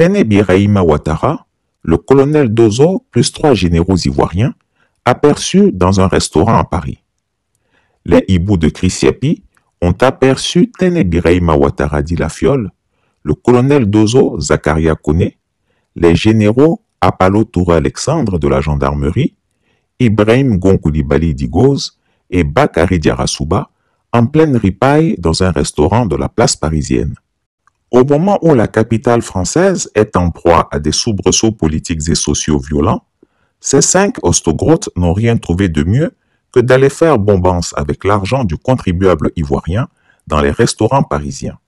Tene Birahima Ouattara, le colonel Dozo plus 3 généraux ivoiriens, aperçus dans un restaurant à Paris. Les hiboux de Krissiapi ont aperçu Tene Birahima Ouattara dit Lafiole, le colonel Dozo Zakaria Kone, les généraux Apalo Touré Alexandre de la gendarmerie, Ibrahim Gonkoulibaly d'Igoz et Bakary Diarra-Souba en pleine ripaille dans un restaurant de la place parisienne. Au moment où la capitale française est en proie à des soubresauts politiques et sociaux violents, ces 5 ostogrottes n'ont rien trouvé de mieux que d'aller faire bombance avec l'argent du contribuable ivoirien dans les restaurants parisiens.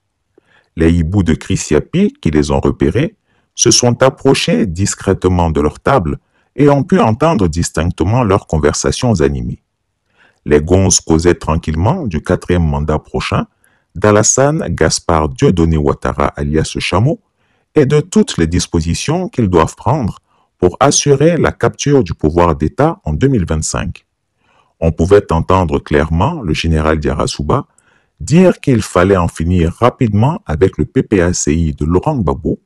Les hiboux de Krissiapi, qui les ont repérés, se sont approchés discrètement de leur table et ont pu entendre distinctement leurs conversations animées. Les gonzes causaient tranquillement du 4e mandat prochain d'Alassane Gaspard Dieudonné Ouattara alias Chameau et de toutes les dispositions qu'ils doivent prendre pour assurer la capture du pouvoir d'État en 2025. On pouvait entendre clairement le général Diarra-Souba dire qu'il fallait en finir rapidement avec le PPACI de Laurent Gbagbo,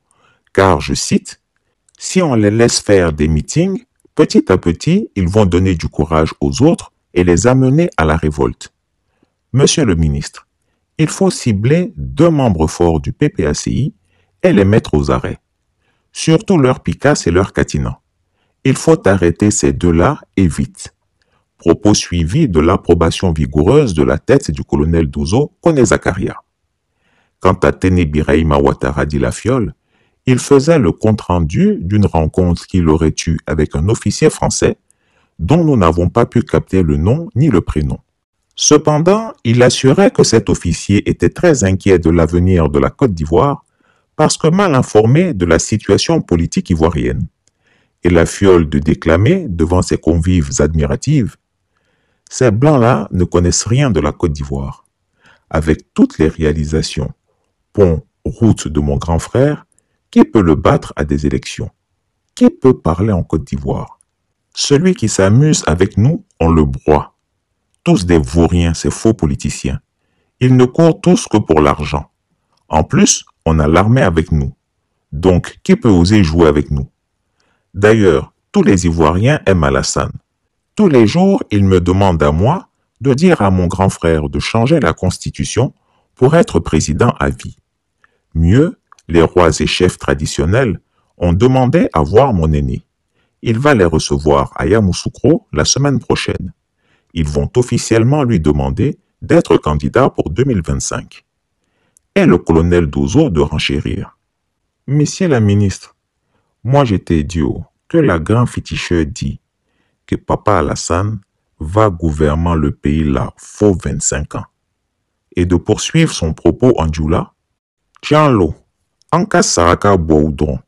car, je cite, « Si on les laisse faire des meetings, petit à petit, ils vont donner du courage aux autres et les amener à la révolte. » Monsieur le ministre, il faut cibler 2 membres forts du PPACI et les mettre aux arrêts. Surtout leur Picasse et leur Catinat. Il faut arrêter ces 2-là et vite. Propos suivis de l'approbation vigoureuse de la tête du colonel Dozo Kone Zakaria. Quant à Tene Birahima Ouattara dit Lafiole, il faisait le compte-rendu d'une rencontre qu'il aurait eue avec un officier français dont nous n'avons pas pu capter le nom ni le prénom. Cependant, il assurait que cet officier était très inquiet de l'avenir de la Côte d'Ivoire parce que mal informé de la situation politique ivoirienne. Et Lafiole de déclamer devant ses convives admiratifs « Ces Blancs-là ne connaissent rien de la Côte d'Ivoire. Avec toutes les réalisations, pont, route de mon grand frère, qui peut le battre à des élections? Qui peut parler en Côte d'Ivoire? Celui qui s'amuse avec nous, on le broie. Tous des vauriens, ces faux politiciens. Ils ne courent tous que pour l'argent. En plus, on a l'armée avec nous. Donc, qui peut oser jouer avec nous? D'ailleurs, tous les Ivoiriens aiment Alassane. Tous les jours, il me demande à moi de dire à mon grand frère de changer la constitution pour être président à vie. Mieux, les rois et chefs traditionnels ont demandé à voir mon aîné. Il va les recevoir à Yamoussoukro la semaine prochaine. Ils vont officiellement lui demander d'être candidat pour 2025. Et le colonel Dozo de renchérir. « Monsieur la ministre, moi j'étais idiot que la grande féticheur dit que Papa Alassane va gouverner le pays là, faut 25 ans. Et de poursuivre son propos en djoula, tiens l'eau, Anka Saraka Boudron,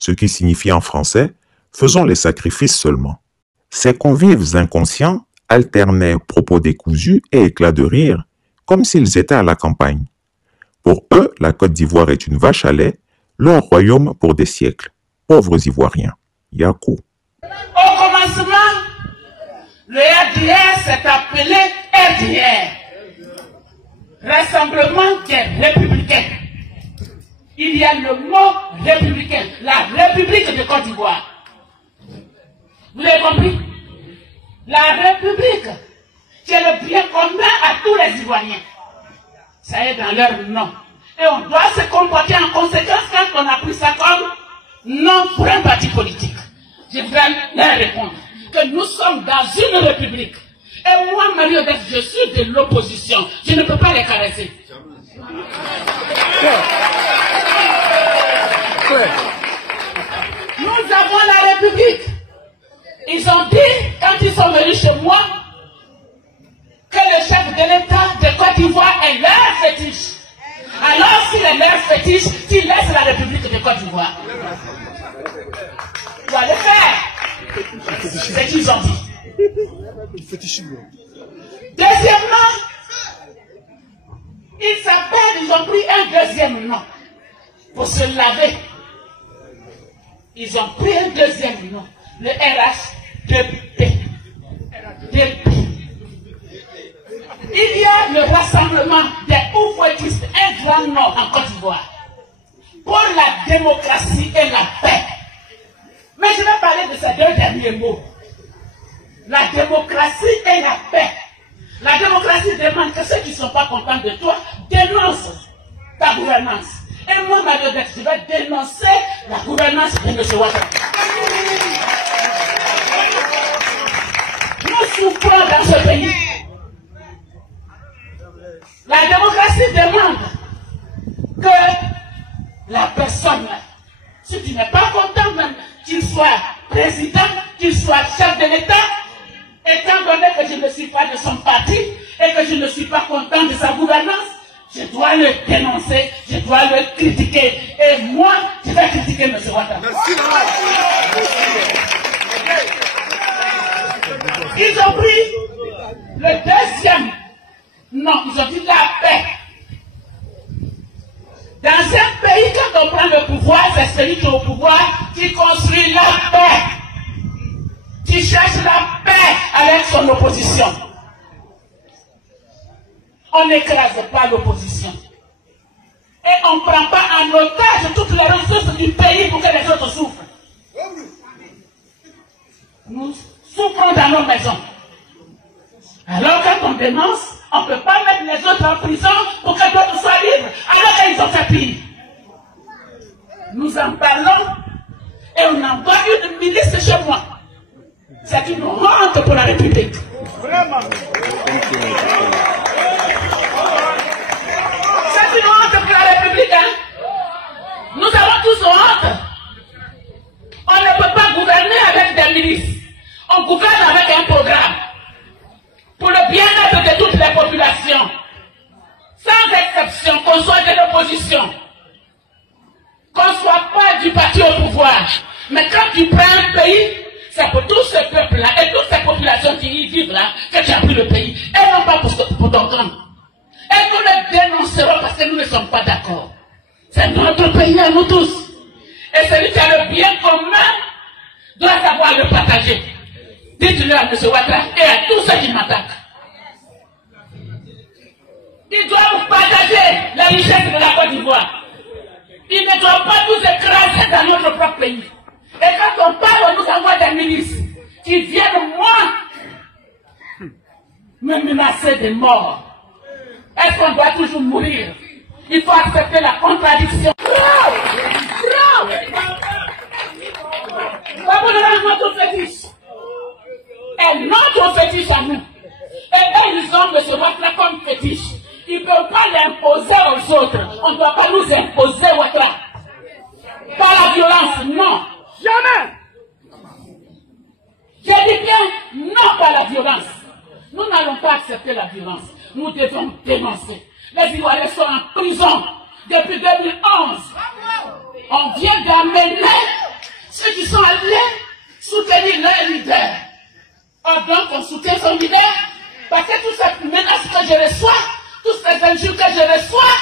ce qui signifie en français, faisons les sacrifices seulement. Ces convives inconscients alternaient propos décousus et éclats de rire, comme s'ils étaient à la campagne. Pour eux, la Côte d'Ivoire est une vache à lait, leur royaume pour des siècles. Pauvres Ivoiriens. Yakou. Au commencement, le RDR s'est appelé RDR, Rassemblement des Républicains. Il y a le mot républicain, la République de Côte d'Ivoire. Vous l'avez compris? La République, c'est le bien commun à tous les Ivoiriens. Ça est dans leur nom. Et on doit se comporter en conséquence quand on a pris ça comme nom pour un parti politique. Je voudrais leur répondre que nous sommes dans une république. Et moi, Marie-Odette, je suis de l'opposition. Je ne peux pas les caresser. Nous avons la République. Ils ont dit, quand ils sont venus chez moi, que le chef de l'État de Côte d'Ivoire est leur fétiche. Alors, s'il est leur fétiche, qu'il laisse la République de Côte d'Ivoire. Il doit le faire. C'est ce qu'ils ont dit. Deuxièmement, ils ont pris un deuxième nom pour se laver. Ils ont pris un deuxième nom, le RH2P. Il y a le rassemblement des oufouettistes, un grand nom en Côte d'Ivoire. Pour la démocratie et la paix. Mais je vais parler de ces deux derniers mots. La démocratie et la paix. La démocratie demande que ceux qui ne sont pas contents de toi dénoncent ta gouvernance. Et moi, Mario Dex, je vais dénoncer la gouvernance de M. Ouattara. Nous souffrons dans ce pays. La démocratie demande que la personne, si tu n'es pas content même, qu'il soit président, qu'il soit chef de l'État, étant donné que je ne suis pas de son parti et que je ne suis pas content de sa gouvernance, je dois le dénoncer, je dois le critiquer. Et moi, je vais critiquer M. Ouattara. Ils ont pris le deuxième. Non, ils ont dit la paix. Dans un pays, quand on prend le pouvoir, c'est celui qui est au pouvoir qui construit la paix. Qui cherche la paix avec son opposition. On n'écrase pas l'opposition. Et on ne prend pas en otage toutes les ressources du pays pour que les autres souffrent. Nous souffrons dans nos maisons. Alors quand on dénonce, on ne peut pas mettre les autres en prison pour que d'autres soient libres, alors qu'ils ont fait pire. Nous en parlons et on envoie une milice chez moi. C'est une honte pour la République. Vraiment. C'est une honte pour la République. Hein? Nous avons tous honte. On ne peut pas gouverner avec des milices. On gouverne avec un programme. Pour le bien-être de toutes les populations. Sans exception, qu'on soit de l'opposition. Qu'on ne soit pas du parti au pouvoir. Mais quand tu prends un pays, c'est pour tout ce peuple-là et toutes ces populations qui y vivent là que tu as pris le pays. Et non pas pour ton camp. Et nous le dénoncerons parce que nous ne sommes pas d'accord. C'est notre pays à nous tous. Et celui qui a le bien commun doit savoir le partager. Dites-le à M. Ouattara et à tous ceux qui m'attaquent. Ils doivent partager la richesse de la Côte d'Ivoire. Ils ne doivent pas nous écraser dans notre propre pays. Et quand on parle, on nous envoie des milices qui viennent, moi, me menacer de mort. Est-ce qu'on doit toujours mourir? Il faut accepter la contradiction. Non! Notre fétiche. Et notre fétiche à nous. Et ils ont de se Ouattara comme fétiche. Ils ne peuvent pas l'imposer aux autres. On ne doit pas nous imposer Ouattara. Par la violence, non. Jamais. Je dis bien non par la violence. Nous n'allons pas accepter la violence. Nous devons dénoncer. Les Ivoiriens sont en prison depuis 2011. On vient d'amener ceux qui sont allés soutenir leur leader. Or donc on soutient son leader parce que toutes ces menaces que je reçois, toutes ces injures que je reçois,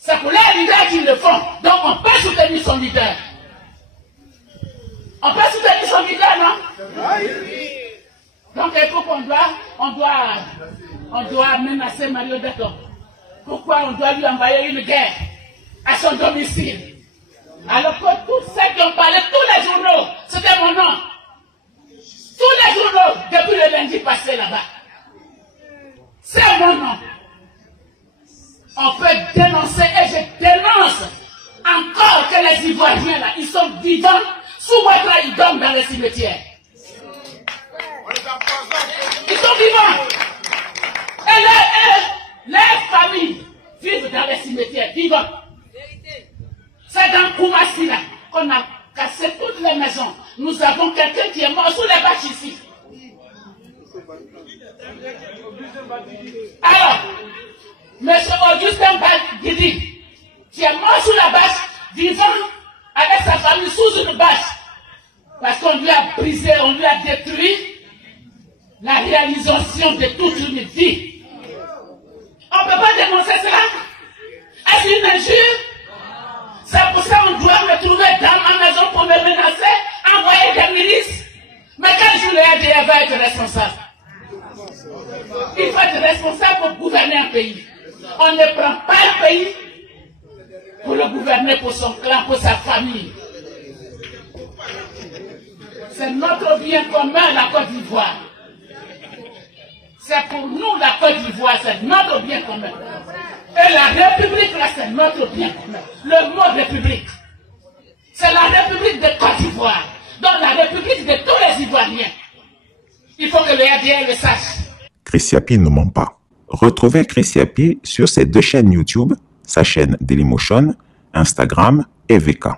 c'est pour leur leader qu'ils le font. Donc on peut soutenir son leader. On peut soutenir son leader, non? Donc il faut on doit menacer Mario Dato. Pourquoi on doit lui envoyer une guerre à son domicile? Alors que tous ceux qui ont parlé, tous les journaux, c'était mon nom. Tous les journaux, depuis le lundi passé là-bas. C'est mon nom. On peut dénoncer, et je dénonce encore que les Ivoiriens là, ils sont vivants. Sous Ouattara, ils dorment dans les cimetières. Ils sont vivants. Et les familles vivent dans les cimetières, vivants. C'est dans Koumassi là qu'on a cassé toutes les maisons. Nous avons quelqu'un qui est mort sous les bâches ici. Alors, M. Augustin Didi, qui est mort sous la bâche, vivant avec sa famille sous une bâche, parce qu'on lui a brisé, on lui a détruit la réalisation de toute une vie. On ne peut pas dénoncer cela. Est-ce une injure? C'est pour ça qu'on doit me trouver dans ma maison pour me menacer, envoyer des milices. Mais quel jour le RDR va être responsable? Il faut être responsable pour gouverner un pays. On ne prend pas un pays pour pour le gouverner pour son clan, pour sa famille. C'est notre bien commun, la Côte d'Ivoire. C'est pour nous la Côte d'Ivoire, c'est notre bien commun. Et la République, là, c'est notre bien commun. Le mot République, c'est la République de Côte d'Ivoire. Donc la République de tous les Ivoiriens. Il faut que le RDR le sache. Chris Yapi ne ment pas. Retrouvez Chris Yapi sur ses 2 chaînes YouTube, sa chaîne Dailymotion, Instagram et VK.